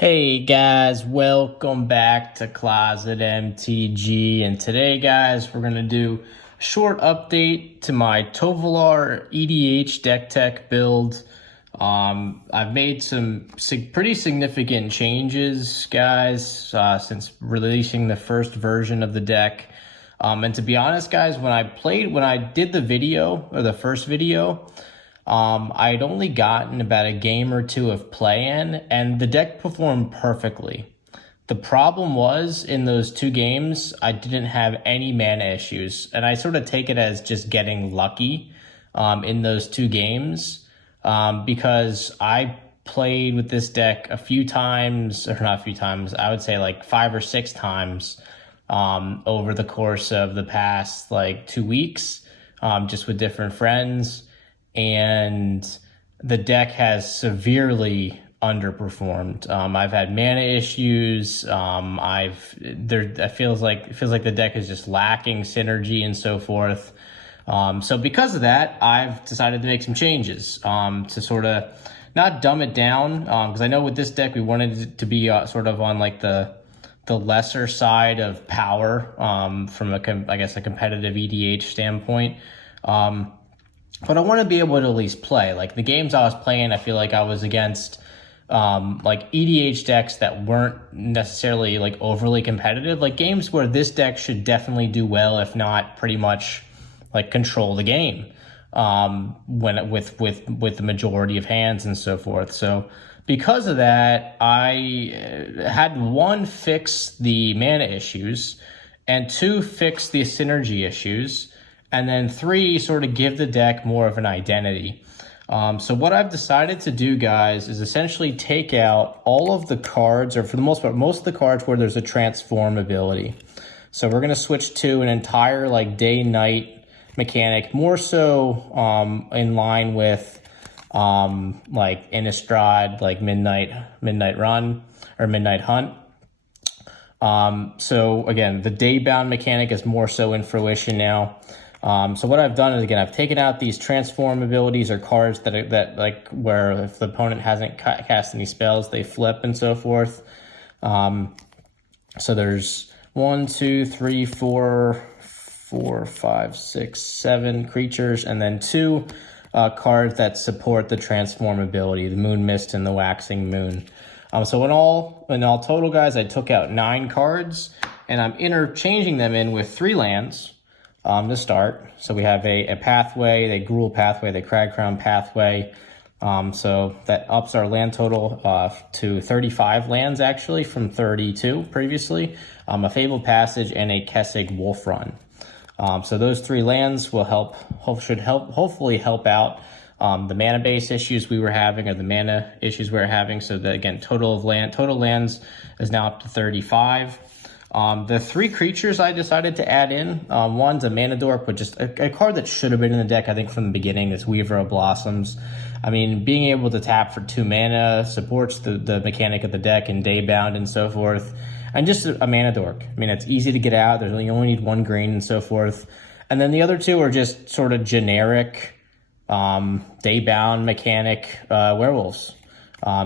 Hey guys, welcome back to Closet MTG, and today guys we're gonna do a short update to my Tovolar EDH deck tech build. I've made some pretty significant changes, guys, since releasing the first version of the deck. And to be honest, guys, when I did the video, or the first video, I'd only gotten about a game or two of play in, and the deck performed perfectly. The problem was, in those two games, I didn't have any mana issues, and I sort of take it as just getting lucky in those two games, because I played with this deck a few times, or not a few times, I would say like 5 or 6 times over the course of the past like 2 weeks, just with different friends. And the deck has severely underperformed. I've had mana issues. It feels like the deck is just lacking synergy and so forth. So because of that, I've decided to make some changes to sort of not dumb it down, because I know with this deck we wanted it to be sort of on like the lesser side of power, from a competitive EDH standpoint. But I want to be able to at least play. Like the games I was playing, I feel like I was against like EDH decks that weren't necessarily like overly competitive. Like games where this deck should definitely do well, if not pretty much like control the game with the majority of hands and so forth. So because of that, I had 1, fix the mana issues, and 2, fix the synergy issues. And then 3, sort of give the deck more of an identity. So what I've decided to do, guys, is essentially take out all of the cards, or for the most part, most of the cards where there's a transform ability. So we're going to switch to an entire like day-night mechanic, more so in line with like Innistrad, like Midnight Run or Midnight Hunt. So again, the day-bound mechanic is more so in fruition now. So what I've done is, again, I've taken out these transform abilities or cards that like where if the opponent hasn't cast any spells, they flip and so forth. So there's 1, 2, 3, 4, 5, 6, 7 creatures, and then 2 cards that support the transform ability, the Moon Mist and the Waxing Moon. So in all total, guys, I took out 9 cards, and I'm interchanging them in with 3 lands. To start. So we have a pathway, the Gruul pathway, the Cragcrown pathway. So that ups our land total to 35 lands, actually, from 32 previously. A Fabled Passage and a Kessig Wolf Run. So those 3 lands will hopefully help out the mana base issues we were having, or the mana issues we were having. So that, again, total lands is now up to 35. The 3 creatures I decided to add in, one's a Mana Dork, but just a card that should have been in the deck, I think, from the beginning, is Weaver of Blossoms. I mean, being able to tap for 2 mana supports the mechanic of the deck and Daybound and so forth. And just a Mana Dork. I mean, it's easy to get out. You only need 1 green and so forth. And then the other 2 are just sort of generic Daybound mechanic werewolves.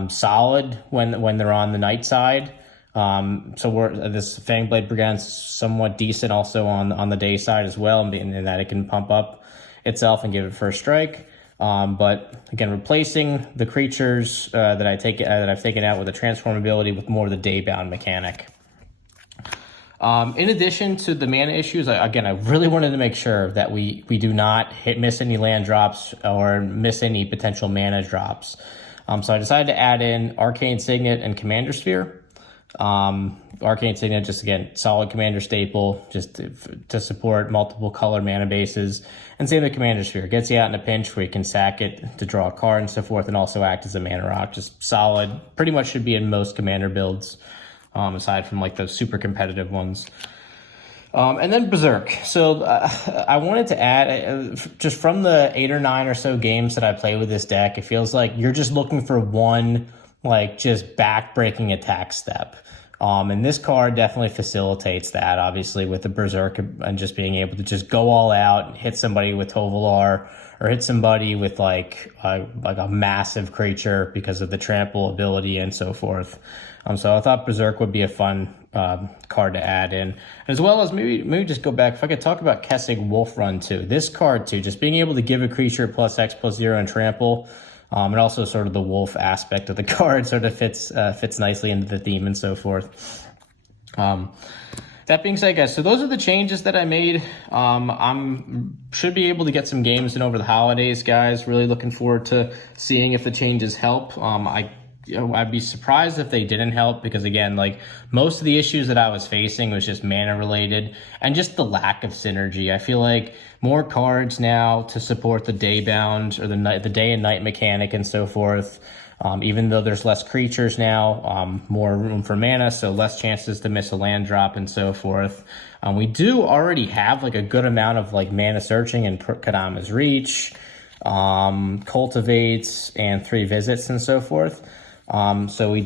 Solid when they're on the night side. So this Fangblade Brigand's somewhat decent also on the day side as well, in that it can pump up itself and give it first strike. But again, replacing the creatures that I've taken out with a transform ability with more of the day-bound mechanic. In addition to the mana issues, I really wanted to make sure that we do not miss any land drops or miss any potential mana drops. So I decided to add in Arcane Signet and Commander Sphere. Arcane Signet, just again, solid commander staple, just to support multiple color mana bases. And same with Commander Sphere, gets you out in a pinch where you can sack it to draw a card and so forth, and also act as a mana rock. Just solid, pretty much should be in most commander builds, aside from like those super competitive ones. And then Berserk. So I wanted to add, just from the 8 or 9 or so games that I play with this deck, it feels like you're just looking for one like just back-breaking attack step. And this card definitely facilitates that, obviously, with the Berserk and just being able to just go all out and hit somebody with Tovolar or hit somebody with like a massive creature because of the trample ability and so forth. So I thought Berserk would be a fun card to add in, as well as maybe just go back. If I could talk about Kessig Wolf Run too, this card too, just being able to give a creature +X+0 and trample. And also sort of the wolf aspect of the card sort of fits nicely into the theme and so forth. That being said, guys, so those are the changes that I made. Should be able to get some games in over the holidays, guys. Really looking forward to seeing if the changes help. I'd be surprised if they didn't help, because again, like, most of the issues that I was facing was just mana related and just the lack of synergy. I feel like more cards now to support the day bound or the day and night mechanic and so forth. Even though there's less creatures now, more room for mana, so less chances to miss a land drop and so forth. We do already have like a good amount of like mana searching in Kadama's Reach, Cultivates, and 3 visits and so forth. So we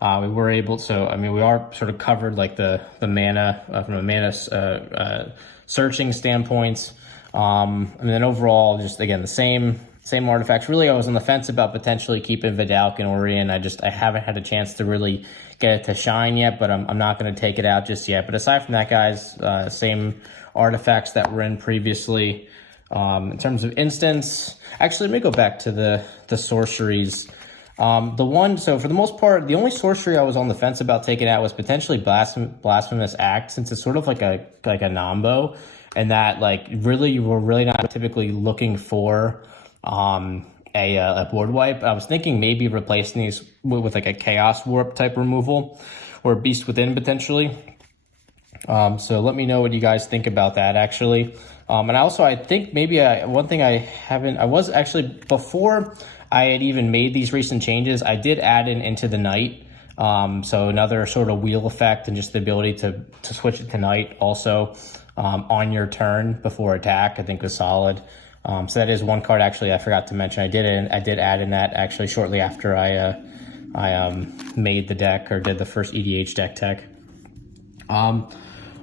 were able, so I mean, we are sort of covered like the mana from a mana searching standpoint. And then overall, just again, the same artifacts. Really, I was on the fence about potentially keeping Vidalc and Orion. I haven't had a chance to really get it to shine yet, but I'm not going to take it out just yet. But aside from that, guys, same artifacts that were in previously. In terms of instance, actually, let me go back to the sorceries. So for the most part, the only sorcery I was on the fence about taking out was potentially Blasphemous Act, since it's sort of like a Nambo, and that like really we're really not typically looking for a board wipe. I was thinking maybe replacing these with like a Chaos Warp type removal or Beast Within potentially. So let me know what you guys think about that, actually. And also, I think maybe before I had even made these recent changes, I did add in Into the Night. So another sort of wheel effect and just the ability to switch it to night also on your turn before attack, I think was solid. So that is one card actually I forgot to mention. I did add in that actually shortly after I made the deck or did the first EDH deck tech.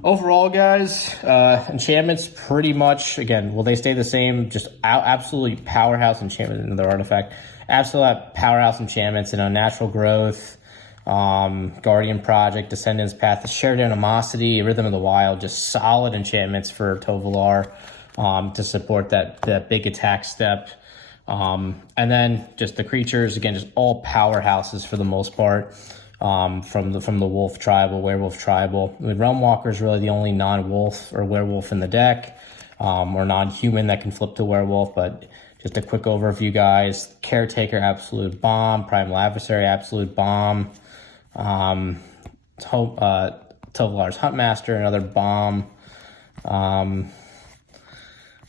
Overall, guys, enchantments pretty much, again, will they stay the same? Just absolutely powerhouse enchantment, another artifact. Absolute powerhouse enchantments, Unnatural Growth, Guardian Project, Descendants Path, Shared Animosity, Rhythm of the Wild, just solid enchantments for Tovolar to support that big attack step. And then just the creatures, again, just all powerhouses for the most part. From the wolf tribal, werewolf tribal. The Realmwalker is really the only non-wolf or werewolf in the deck, or non-human that can flip to werewolf. But just a quick overview, guys. Caretaker, absolute bomb. Primal Adversary, absolute bomb. Tovolar's Huntmaster, another bomb.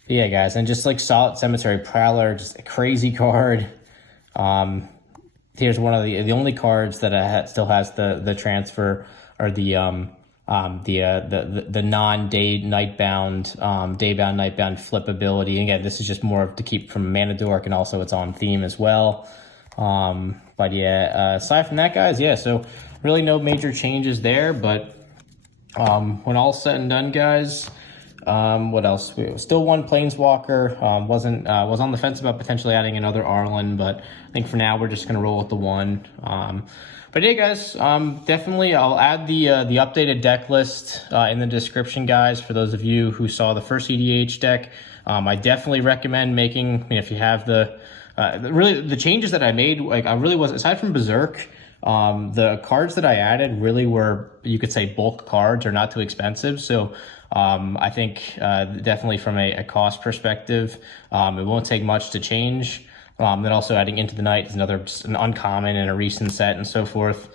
Yeah, guys, and just like solid Cemetery Prowler, just a crazy card. Here's one of the only cards that still has the transfer or the non-day nightbound daybound nightbound flip ability. And again, this is just more to keep from Mana Dork, and also it's on theme as well. But yeah, aside from that, guys, yeah, so really no major changes there. But when all's said and done, guys, what else? Still one Planeswalker. Was on the fence about potentially adding another Arlen, but I think for now we're just gonna roll with the one. But yeah, guys, definitely I'll add the updated deck list in the description, guys, for those of you who saw the first EDH deck. I definitely recommend making, if you have really the changes that I made, like I really was, aside from Berserk, the cards that I added really were, you could say, bulk cards or not too expensive. So I think definitely from a cost perspective, it won't take much to change. Then also adding Into the Night is an uncommon and a recent set and so forth.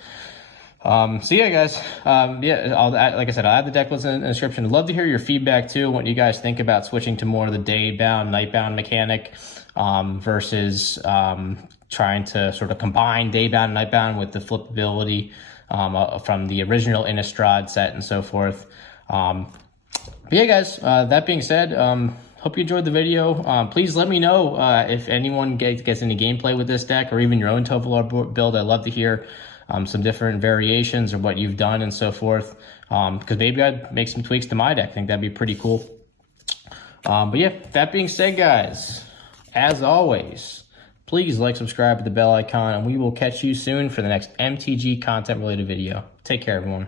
So yeah, guys, like I said, I'll add the deck list in the description. I'd love to hear your feedback too, what you guys think about switching to more of the day-bound, night-bound mechanic versus trying to sort of combine day-bound and night-bound with the flip ability from the original Innistrad set and so forth. But yeah, guys, that being said, hope you enjoyed the video. Please let me know if anyone gets any gameplay with this deck or even your own Tovolar build. I'd love to hear some different variations or what you've done and so forth, because maybe I'd make some tweaks to my deck. I think that'd be pretty cool. But yeah, that being said, guys, as always, please like, subscribe, to the bell icon, and we will catch you soon for the next MTG content related video. Take care, everyone.